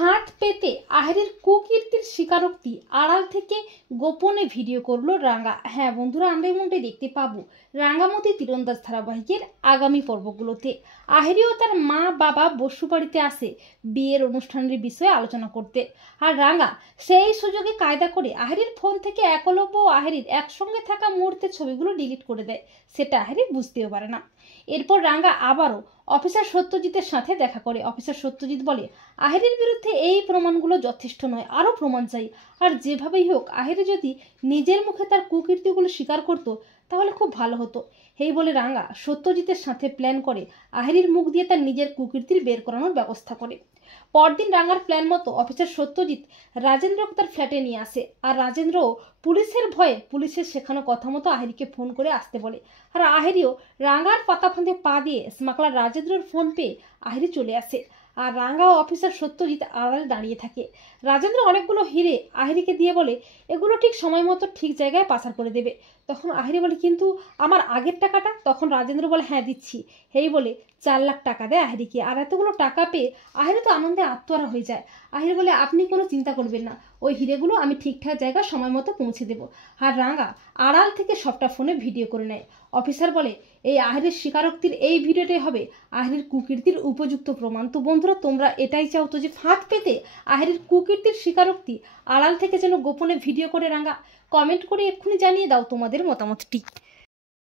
ফাঁদ পেতে আহেরের কুকীর্তির স্বীকারোক্তি আড়াল থেকে গোপনে ভিডিও করলো রাঙ্গা। হ্যাঁ বন্ধুরা, আমরা এমনটাই দেখতে পাবো রাঙ্গামতি তীরন্দাজ ধারাবাহিকের আগামী পর্বগুলোতে। আহেরি ও তার মা বাবা বসু বাড়িতে আসে বিয়ের অনুষ্ঠানের বিষয়ে আলোচনা করতে, আর রাঙ্গা সেই সুযোগে কায়দা করে আহেরির ফোন থেকে একলব্য ও আহেরির একসঙ্গে থাকা মুহূর্তের ছবিগুলো ডিলিট করে দেয়। সেটা আহেরি বুঝতেও পারে না। এরপর রাঙ্গা আবারও অফিসার সত্যজিতের সাথে দেখা করে। অফিসার সত্যজিৎ বলে, আহেরির বিরুদ্ধে এই প্রমাণগুলো যথেষ্ট নয়, আরও প্রমাণ চাই। আর যেভাবেই হোক আহেরি যদি নিজের মুখে তার কুকীর্তিগুলো স্বীকার করতো তাহলে খুব ভালো হতো। এই বলে রাঙ্গা সত্যজিতের সাথে প্ল্যান করে আহেরির মুখ দিয়ে তার নিজের কুকীর্তির বের করানোর ব্যবস্থা করে। পরদিন রাঙ্গার প্ল্যান মতো অফিসার সত্যজিৎ রাজেন্দ্রকে তার ফ্ল্যাটে নিয়ে আসে, আর রাজেন্দ্রও পুলিশের ভয়ে পুলিশের শেখানো কথা মতো আহেরিকে ফোন করে আসতে বলে। আর আহেরিও রাঙ্গার পাতা ফাঁদে পা দিয়ে স্মাগলার রাজেন্দ্রর ফোন পেয়ে আহেরি চলে আসে, আর রাঙ্গা ও অফিসার সত্যজিৎ আড়ালে দাঁড়িয়ে থাকে। রাজেন্দ্র অনেকগুলো হিরে আহেরিকে দিয়ে বলে এগুলো ঠিক সময় মতো ঠিক জায়গায় পাচার করে দেবে। তখন আহেরি বলে, কিন্তু আমার আগের টাকাটা? তখন রাজেন্দ্র বলে, হ্যাঁ দিচ্ছি। এই বলে 4 লাখ টাকা দেয় আহেরিকে। আর এতগুলো টাকা পেয়ে আহেরি তো আনন্দে আত্মহারা হয়ে যায়। আহেরি বলে, আপনি কোনো চিন্তা করবেন না, ওই হিরেগুলো আমি ঠিকঠাক জায়গায় সময় মতো পৌঁছে দেবো। আর রাঙ্গা আড়াল থেকে সবটা ফোনে ভিডিও করে নেয়। অফিসার বলে, এই আহেরের স্বীকারোক্তির এই ভিডিওটাই হবে আহেরের কুকীর্তির উপযুক্ত প্রমাণ। তো বন্ধুরা, তোমরা এটাই চাও তো যে ফাঁদ পেতে আহেরের কুকীর্তির স্বীকারোক্তি আড়াল থেকে যেন গোপনে ভিডিও করে রাঙ্গা? কমেন্ট করে এক্ষুনি জানিয়ে দাও তোমাদের মতামতটি।